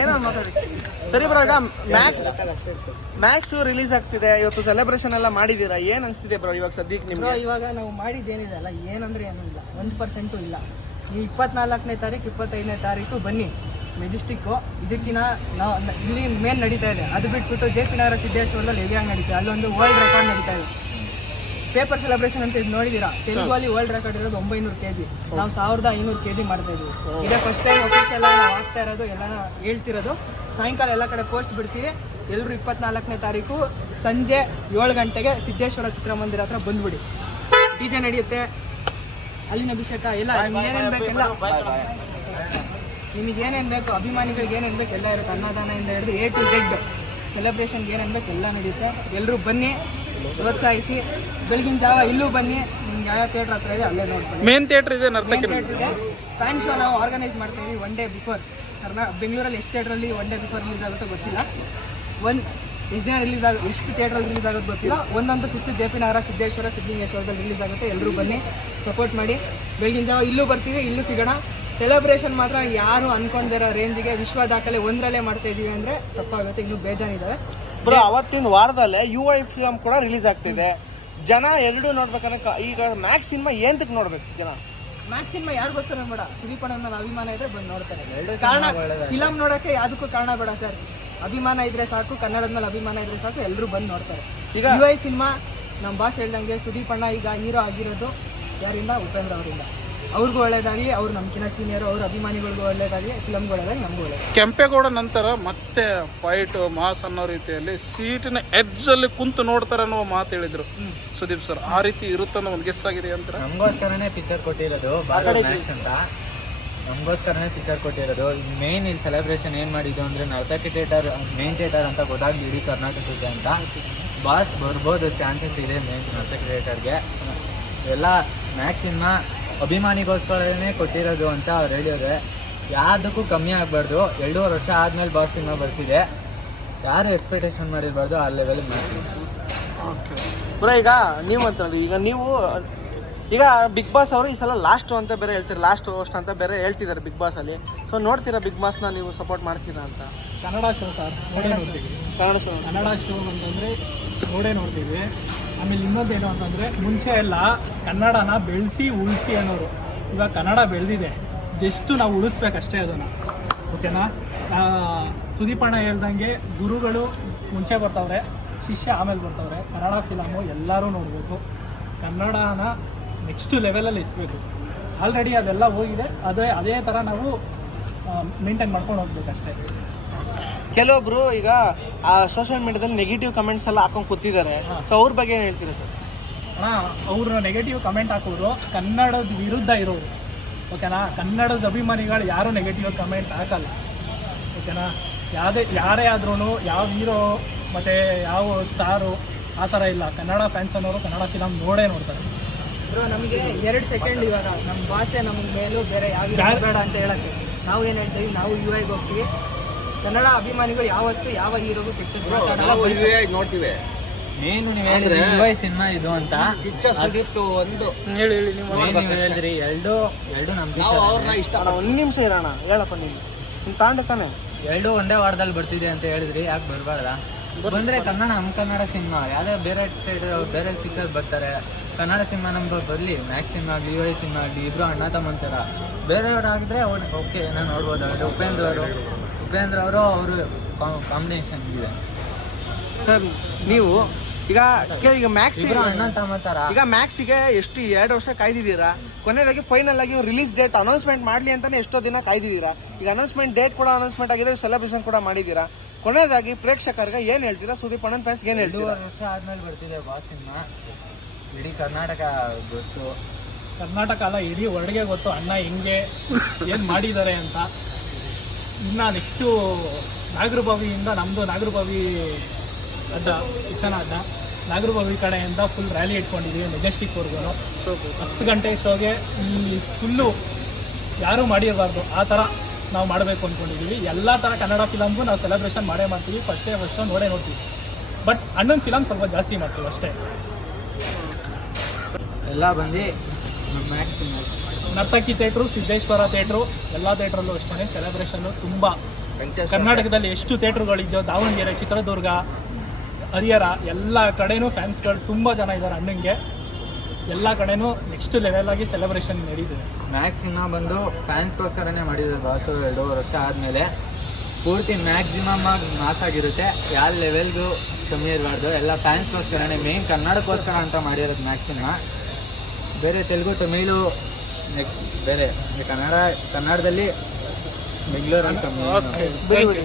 ಏನೋ ಮಾತಾಡಿ. ಸರಿ ಬ್ರೋ, ಈಗ ಮ್ಯಾಕ್ಸ್ ರಿಲೀಸ್ ಆಗ್ತಿದೆ ಇವತ್ತು, ಸೆಲೆಬ್ರೇಷನ್ ಎಲ್ಲ ಮಾಡಿದೀರಾ, ಏನ್ ಅನ್ಸ್ತಿದೆ ಬ್ರೋ ಇವಾಗ ಸದ್ಯಕ್ಕೆ ನಿಮ್ಗೆ? ಇವಾಗ ನಾವು ಮಾಡಿದ್ದೇನಿದೆ ಅಲ್ಲ, ಏನಂದ್ರೆ ಏನೂ ಇಲ್ಲ, 1% ಇಲ್ಲ. ನೀವು 24ನೇ ತಾರೀಕು 25ನೇ ತಾರೀಕು ಬನ್ನಿ ಮೆಜೆಸ್ಟಿಕ್ಕು. ಇದಕ್ಕಿಂತ ಇಲ್ಲಿ ಮೇನ್ ನಡೀತಾ ಇದೆ. ಅದು ಬಿಟ್ಬಿಟ್ಟು JP ನಗರ ಸಿದ್ದೇಶ್ವರದಲ್ಲಿ ಹೆವಿಯಾಗಿ ನಡೀತಾ ಇದೆ. ಅಲ್ಲೊಂದು ವರ್ಲ್ಡ್ ರೆಕಾರ್ಡ್ ನಡೀತಾ ಇದೆ, ಪೇಪರ್ ಸೆಲೆಬ್ರೇಷನ್ ಅಂತ ಇದು ನೋಡಿದೀರಾ. ತೆಲುಗಲ್ಲಿ ವರ್ಲ್ಡ್ ರೆಕಾರ್ಡ್ ಇರೋದು 900 kg, ನಾವು 1500 kg ಮಾಡ್ತಾ ಇದೀವಿ. ಇದೇ ಫಸ್ಟ್ ಟೈಮ್ ಅಫಿಷಿಯಲ್ ಆಗಿ ನಾವು ಆಗ್ತಾ ಇರೋದು, ಎಲ್ಲ ಹೇಳ್ತಿರೋದು. ಸಾಯಂಕಾಲ ಎಲ್ಲ ಕಡೆ ಪೋಸ್ಟ್ ಬಿಡ್ತೀವಿ. ಎಲ್ಲರೂ 24ನೇ ತಾರೀಕು ಸಂಜೆ 7 ಗಂಟೆಗೆ ಸಿದ್ದೇಶ್ವರ ಚಿತ್ರಮಂದಿರ ಹತ್ರ ಬಂದ್ಬಿಡಿ. DJ ನಡೆಯುತ್ತೆ, ಅಲ್ಲಿನ ಅಭಿಷೇಕ ಎಲ್ಲ ಏನೇನು ಬೇಕೆಲ್ಲ, ನಿಮಗೆ ಏನೇನು ಬೇಕು, ಅಭಿಮಾನಿಗಳಿಗೆ ಏನೇನು ಬೇಕು ಎಲ್ಲ ಇರುತ್ತೆ. ಅನ್ನದಾನದಿಂದ ಹಿಡಿದು A to Z ಸೆಲೆಬ್ರೇಷನ್ಗೆ ಏನೇನು ಬೇಕು ಎಲ್ಲ ನಡೆಯುತ್ತೆ. ಎಲ್ಲರೂ ಬನ್ನಿ, ಪ್ರೋತ್ಸಾಹಿಸಿ. ಬೆಳಗಿನ ಜಾವ ಇಲ್ಲೂ ಬನ್ನಿ, ನಿಮ್ಗೆ ಯಾವ ಥಿಯೇಟರ್ ಹತ್ರ ಇದೆ ಅಲ್ಲೇ ನೋಡ್ಬೋದು. ಮೇನ್ ಥಿಯೇಟರ್ ಇದೆ, ಫ್ಯಾನ್ ಶೋ ನಾವು ಆರ್ಗನೈಸ್ ಮಾಡ್ತೀವಿ 1 day ಬಿಫೋರ್. ಬೆಂಗಳೂರಲ್ಲಿ ಎಷ್ಟು ಥಿಯೇಟ್ರಲ್ಲಿ 1 day ಬಿಫೋರ್ ರಿಲೀಸ್ ಆಗುತ್ತೋ ಗೊತ್ತಿಲ್ಲ, ಎಷ್ಟು ಥಿಯೇಟ್ರಲ್ಲಿ ರಿಲೀಸ್ ಆಗೋದು ಗೊತ್ತಿಲ್ಲ. ಒಂದೊಂದು ಫಿಕ್ಸ್ JP ನಗರ, ಸಿದ್ದೇಶ್ವರ, ಸಿದ್ಧಲಿಂಗೇಶ್ವರದಲ್ಲಿ ರಿಲೀಸ್ ಆಗುತ್ತೆ. ಎಲ್ಲರೂ ಬನ್ನಿ, ಸಪೋರ್ಟ್ ಮಾಡಿ. ಬೆಳಗಿನ ಜಾವ ಇಲ್ಲೂ ಬರ್ತೀವಿ, ಇಲ್ಲೂ ಸಿಗೋಣ. ಸೆಲೆಬ್ರೇಷನ್ ಮಾತ್ರ ಯಾರು ಅನ್ಕೊಂಡಿರೋ ರೇಂಜಿಗೆ ವಿಶ್ವ ದಾಖಲೆ 1ರಲ್ಲೇ ಮಾಡ್ತಾ ಇದೀವಿ ಅಂದರೆ ತಪ್ಪಾಗುತ್ತೆ, ಇನ್ನೂ ಬೇಜಾನಿದ್ದಾವೆ ಬ್ರೋ. ಅವತ್ತಿನ ವಾರದಲ್ಲೇ UI ಫಿಲಮ್ ಕೂಡ ರಿಲೀಸ್ ಆಗ್ತಿದೆ. ಜನ ಎರಡು ನೋಡ್ಬೇಕಂದ್ರೆ ಈಗ ಮ್ಯಾಕ್ಸ್ ಸಿನಿಮಾ ಏನಕ್ಕೆ ನೋಡ್ಬೇಕು ಜನ? ಮ್ಯಾಕ್ಸ್ ಸಿನಿಮಾ ಯಾರಿಗೋಸ್ಕರ ಬೇಡ, ಸುದೀಪ್ ಅಣ್ಣ ಅಭಿಮಾನ ಇದ್ರೆ ಬಂದು ನೋಡ್ತಾರೆ. ಕಾರಣ ಫಿಲಮ್ ನೋಡೋಕ್ಕೆ ಯಾವುದಕ್ಕೂ ಕಾರಣ ಬೇಡ ಸರ್, ಅಭಿಮಾನ ಇದ್ರೆ ಸಾಕು, ಕನ್ನಡದ ಮೇಲೆ ಅಭಿಮಾನ ಇದ್ರೆ ಸಾಕು, ಎಲ್ಲರೂ ಬಂದು ನೋಡ್ತಾರೆ. ಈಗ UI ಸಿನಿಮಾ ನಮ್ಮ ಭಾಷೆ ಹೇಳ್ದಂಗೆ ಸುದೀಪ್ ಅಣ್ಣ ಈಗ ಹೀರೋ ಆಗಿರೋದು ಯಾರಿಂದ? ಉಪೇಂದ್ರ ಅವರಿಂದ. ಅವ್ರಿಗೂ ಒಳ್ಳೇದಾಗಲಿ, ಅವ್ರು ನಮ್ಗಿನ ಸೀನಿಯರ್, ಅವ್ರ ಅಭಿಮಾನಿಗಳಿಗೂ ಒಳ್ಳೇದಾಗಲಿ, ಫಿಲಮ್ಗೆ ಒಳ್ಳೇದಾಗಿ, ನಮಗೂ ಒಳ್ಳೇದು. ಕೆಂಪೇಗೌಡ ನಂತರ ಮತ್ತೆ ಫೈಟ್ ಮಾಸ್ ಅನ್ನೋ ರೀತಿಯಲ್ಲಿ ಸೀಟಿನ ಎಡ್ಜ್ ಅಲ್ಲಿ ಕುಂತು ನೋಡ್ತಾರೆ ಅನ್ನೋ ಮಾತು ಹೇಳಿದ್ರು ಸುದೀಪ್ ಸರ್. ಆ ರೀತಿ ಇರುತ್ತೆ ಅನ್ನೋ ಒಂದು ಗೆಸ್ ಆಗಿದೆ ಅಂತ. ನಮಗೋಸ್ಕರನೇ ಪಿಕ್ಚರ್ ಕೊಟ್ಟಿರೋದು ಮ್ಯಾಕ್ಸ್ ಅಂತ, ನಮಗೋಸ್ಕರನೇ ಪಿಕ್ಚರ್ ಕೊಟ್ಟಿರೋದು. ಮೇನ್ ಇಲ್ಲಿ ಸೆಲೆಬ್ರೇಷನ್ ಏನು ಮಾಡಿದ್ದು ಅಂದರೆ ನರ್ತಕಿ ಥಿಯೇಟರ್ ಮೇನ್ ಥಿಯೇಟರ್ ಅಂತ ಗೊತ್ತಾಗ್ಲಿ ಇಡೀ ಕರ್ನಾಟಕಕ್ಕೆ ಅಂತ. ಬಾಸ್ ಬರ್ಬೋದು, ಚಾನ್ಸಸ್ ಇದೆ ಮೇನ್ ನರ್ತಕಿ ಥಿಯೇಟರ್ಗೆ. ಎಲ್ಲ ಮ್ಯಾಕ್ಸ್ ಸಿನಿಮಾ ಅಭಿಮಾನಿಗೋಸ್ಕರನೇ ಕೊಟ್ಟಿರೋದು ಅಂತ ಅವ್ರು ಹೇಳಿದ್ರೆ ಯಾವುದಕ್ಕೂ ಕಮ್ಮಿ ಆಗಬಾರ್ದು. 2.5 ವರ್ಷ ಆದಮೇಲೆ ಬಾಸ್ ಸಿನಿಮಾ ಬರ್ತಿದೆ, ಯಾರು ಎಕ್ಸ್ಪೆಕ್ಟೇಷನ್ ಮಾಡಿರ್ಬಾರ್ದು, ಆ ಲೆವೆಲ್ ಮಾಡ್ತೀವಿ. ಓಕೆ ಬ್ರೋ, ಈಗ ನೀವು ಅಂತ ಈಗ ಬಿಗ್ ಬಾಸ್ ಅವರು ಈ ಸಲ ಲಾಸ್ಟ್ ಅಂತ ಬೇರೆ ಹೇಳ್ತೀರಾ, ಲಾಸ್ಟ್ ಹೋಸ್ಟ್ ಅಂತ ಬೇರೆ ಹೇಳ್ತಿದ್ದಾರೆ ಬಿಗ್ ಬಾಸ್ ಅಲ್ಲಿ. ಸೊ ನೋಡ್ತೀರಾ ಬಿಗ್ ಬಾಸ್ನ ನೀವು ಸಪೋರ್ಟ್ ಮಾಡ್ತೀರಾ ಅಂತ? ಕನ್ನಡ ಶೋ ಸರ್ ನೋಡೇ ನೋಡ್ತೀವಿ. ಕನ್ನಡ ಶೋ ಅಂತಂದರೆ ನೋಡೇ ನೋಡ್ತೀವಿ. ಆಮೇಲೆ ಇನ್ನೊಂದೇನು ಅಂತಂದರೆ, ಮುಂಚೆ ಎಲ್ಲ ಕನ್ನಡನ ಬೆಳೆಸಿ ಉಳಿಸಿ ಅನ್ನೋರು. ಇವಾಗ ಕನ್ನಡ ಬೆಳೆದಿದೆ, ಜಸ್ಟ್ ನಾವು ಉಳಿಸ್ಬೇಕಷ್ಟೇ ಅದನ್ನು. ಓಕೆನಾ? ಸುದೀಪಣ್ಣ ಹೇಳ್ದಂಗೆ ಗುರುಗಳು ಮುಂಚೆ ಬರ್ತವ್ರೆ, ಶಿಷ್ಯ ಆಮೇಲೆ ಬರ್ತವ್ರೆ. ಕನ್ನಡ ಫಿಲಮು ಎಲ್ಲರೂ ನೋಡಬೇಕು, ಕನ್ನಡನ ನೆಕ್ಸ್ಟ್ ಲೆವೆಲಲ್ಲಿ ಎತ್ತಬೇಕು. ಆಲ್ರೆಡಿ ಅದೆಲ್ಲ ಹೋಗಿದೆ, ಅದೇ ಥರ ನಾವು ಮೇಂಟೈನ್ ಮಾಡ್ಕೊಂಡು ಹೋಗ್ಬೇಕಷ್ಟೇ. ಕೆಲವೊಬ್ರು ಈಗ ಸೋಷಿಯಲ್ ಮೀಡಿಯಾದಲ್ಲಿ ನೆಗೆಟಿವ್ ಕಮೆಂಟ್ಸ್ ಎಲ್ಲ ಹಾಕೊಂಡು ಕೂತಿದ್ದಾರೆ. ಸೊ ಅವ್ರ ಬಗ್ಗೆ ಏನು ಹೇಳ್ತೀರಾ ಸರ್? ಅವ್ರನ್ನ ನೆಗೆಟಿವ್ ಕಮೆಂಟ್ ಹಾಕೋರು ಕನ್ನಡದ ವಿರುದ್ಧ ಇರೋರು. ಓಕೆನಾ? ಕನ್ನಡದ ಅಭಿಮಾನಿಗಳು ಯಾರೂ ನೆಗೆಟಿವ್ ಕಮೆಂಟ್ ಹಾಕಲ್ಲ. ಓಕೆನಾ? ಯಾರೇ ಆದ್ರೂ, ಯಾವ ಹೀರೋ ಮತ್ತು ಯಾವ ಸ್ಟಾರು ಆ ಥರ ಇಲ್ಲ. ಕನ್ನಡ ಫ್ಯಾನ್ಸ್ ಅನ್ನೋರು ಕನ್ನಡ ಫಿಲಮ್ ನೋಡೇ ನೋಡ್ತಾರೆ. ನಮಗೆ 2 ಸೆಕೆಂಡ್ ಇವಾಗ ನಮ್ಮ ಭಾಷೆ ನಮಗೆ ಮೇಲೂ ಬೇರೆ ಯಾವ ಬೇಡ ಅಂತ ಹೇಳಕ್ಕೆ ನಾವು ಏನು ಹೇಳ್ತೀವಿ, ನಾವು UIಗೆ ಹೋಗ್ತೀವಿ. ಕನ್ನಡ ಅಭಿಮಾನಿಗಳು ಯಾವತ್ತು ಯಾವ ಹೀರೋಗೂ ನೋಡ್ತೀವಿ. ಮೇನು ನೀವು ಹೇಳಿದ್ರಿ UI ಸಿನಿಮಾ ಇದು ಅಂತ, ಒಂದು ಹೇಳಿ ನೀವು ಹೇಳಿದ್ರಿ ಎರಡು ನಮ್ಗೆ ಇಷ್ಟ. 1 ನಿಮಿಷ ಇರೋಣ, ಹೇಳಪ್ಪ ನೀವು ತಾಂಡೆ ತಾನೆ. 2 ಒಂದೇ ವಾರದಲ್ಲಿ ಬರ್ತಿದೆ ಅಂತ ಹೇಳಿದ್ರಿ, ಯಾಕೆ ಬರಬಾರ್ದ? ಬಂದರೆ ಕನ್ನಡ ನಮ್ಮ ಕನ್ನಡ ಸಿನಿಮಾ, ಯಾವುದೇ ಬೇರೆ ಸೈಡ್ ಬೇರೆ ಪಿಕ್ಚರ್ ಬರ್ತಾರೆ. ಕನ್ನಡ ಸಿನಿಮಾ ನಮ್ದು ಬರಲಿ, ಮ್ಯಾಕ್ಸ್ ಸಿನಿಮಾ ಆಗಲಿ, UI ಸಿನಿಮಾ ಆಗಲಿ, ಇಬ್ಬರು ಅಣ್ಣ ತಮ್ಮಂತಾರ. ಬೇರೆಯವ್ರು ಆಗಿದ್ರೆ ಓಕೆ ನಾನು ನೋಡ್ಬೋದು. ಆದರೆ ಉಪೇಂದ್ರ ಅವರು ಕಾಂಬಿನೇಷನ್ ಇದೆ ಸರ್. ನೀವು ಈಗ ಮ್ಯಾಕ್ಸಿಗೆ ಎಷ್ಟು 2 ವರ್ಷ ಕಾಯ್ದಿದ್ದೀರಾ. ಕೊನೆಯದಾಗಿ ಫೈನಲ್ ಆಗಿ ಫೈನಲ್ ಡೇಟ್ ಅನೌನ್ಸ್ಮೆಂಟ್ ಮಾಡಲಿ ಅಂತಾನೆ ಎಷ್ಟೋ ದಿನ ಕಾಯ್ದಿದ್ದೀರಾ. ಈಗ ಅನೌನ್ಸ್ಮೆಂಟ್ ಡೇಟ್ ಕೂಡ ಅನೌನ್ಸ್ಮೆಂಟ್ ಆಗಿದೆ, ಸೆಲೆಬ್ರೇಷನ್ ಕೂಡ ಮಾಡಿದ್ದೀರಾ. ಕೊನೆಯದಾಗಿ ಪ್ರೇಕ್ಷಕರಿಗೆ ಏನು ಹೇಳ್ತೀರಾ? ಸುದೀಪ್ ಅಣ್ಣನ್ ಫ್ಯಾನ್ಸ್ಗೆ ಏನು ಹೇಳ್ತೀರಾ? 2 ವರ್ಷ ಆದ್ಮೇಲೆ ಬರ್ತಿದೆ ಬಾಸ್ ಸಿನಿಮಾ. ಇಡೀ ಕರ್ನಾಟಕ ಗೊತ್ತು, ಕರ್ನಾಟಕ ಅಲ್ಲ ಇಡೀ ಹೊರಗೆ ಗೊತ್ತು ಅಣ್ಣ ಹಿಂಗೆ ಏನು ಮಾಡಿದ್ದಾರೆ ಅಂತ. ಇನ್ನು ನೆಕ್ಸ್ಟು ನಾಗರಬಾವಿಯಿಂದ, ನಮ್ಮದು ನಾಗರಬಾವಿ ಅಡ್ಡ, ಶಿಕ್ಷಣ ಅಡ್ಡ, ನಾಗರಬಾವಿ ಕಡೆಯಿಂದ ಫುಲ್ ರ್ಯಾಲಿ ಇಟ್ಕೊಂಡಿದ್ದೀವಿ ಮೆಜೆಸ್ಟಿಕ್ವರೆಗೂ. 10 ಗಂಟೆ ಶೋಗೆ ಈ ಫುಲ್ಲು ಯಾರೂ ಮಾಡಿರಬಾರ್ದು, ಆ ಥರ ನಾವು ಮಾಡಬೇಕು ಅಂದ್ಕೊಂಡಿದ್ದೀವಿ. ಎಲ್ಲ ಥರ ಕನ್ನಡ ಫಿಲಮ್ಗೂ ನಾವು ಸೆಲೆಬ್ರೇಷನ್ ಮಾಡೇ ಮಾಡ್ತೀವಿ. ಫಸ್ಟೇ ವರ್ಷ ನೋಡೇ ನೋಡ್ತೀವಿ. ಬಟ್ ಅಣ್ಣನ ಫಿಲಮ್ ಸ್ವಲ್ಪ ಜಾಸ್ತಿ ಮಾಡ್ತೀವಿ ಅಷ್ಟೇ. ಎಲ್ಲ ಬಂದು ಮ್ಯಾಕ್ಸ್ ನರ್ತಕಿ ಥಿಯೇಟ್ರು, ಸಿದ್ದೇಶ್ವರ ಥಿಯೇಟ್ರು, ಎಲ್ಲ ಥಿಯೇಟ್ರಲ್ಲೂ ಅಷ್ಟೇ ಸೆಲೆಬ್ರೇಷನ್ನು ತುಂಬ. ಕರ್ನಾಟಕದಲ್ಲಿ ಎಷ್ಟು ಥಿಯೇಟ್ರುಗಳಿದೆಯೋ, ದಾವಣಗೆರೆ, ಚಿತ್ರದುರ್ಗ, ಹರಿಹರ ಎಲ್ಲ ಕಡೆನೂ ಫ್ಯಾನ್ಸ್ಗಳು ತುಂಬ ಜನ ಇದ್ದಾರೆ ಅಣ್ಣಂಗೆ. ಎಲ್ಲ ಕಡೆನೂ ನೆಕ್ಸ್ಟ್ ಲೆವೆಲಾಗಿ ಸೆಲೆಬ್ರೇಷನ್ ನಡೀತಿದೆ. ಮ್ಯಾಕ್ಸಿಮಮ್ ಬಂದು ಫ್ಯಾನ್ಸ್ಗೋಸ್ಕರನೇ ಮಾಡಿದ್ರು ಬಾಸು. 2 ವರ್ಷ ಆದಮೇಲೆ ಪೂರ್ತಿ ಮ್ಯಾಕ್ಸಿಮಮ್ ಆಗಿ ಮಾಸ್ ಆಗಿರುತ್ತೆ. ಯಾವ ಲೆವೆಲ್ಗೂ ಕಮ್ಮಿ ಇರಬಾರ್ದು. ಎಲ್ಲ ಫ್ಯಾನ್ಸ್ಗೋಸ್ಕರನೇ, ಮೇನ್ ಕನ್ನಡಕ್ಕೋಸ್ಕರ ಅಂತ ಮಾಡಿರೋದು ಮ್ಯಾಕ್ಸಿಮಮ್. ಬೇರೆ ತೆಲುಗು, ತಮಿಳು, ನೆಕ್ಸ್ಟ್ ಬೇರೆ ಕನ್ನಡದಲ್ಲಿ ಬೆಂಗಳೂರಲ್ಲಿ ಕಮ್ಮಿ. Okay, thank you.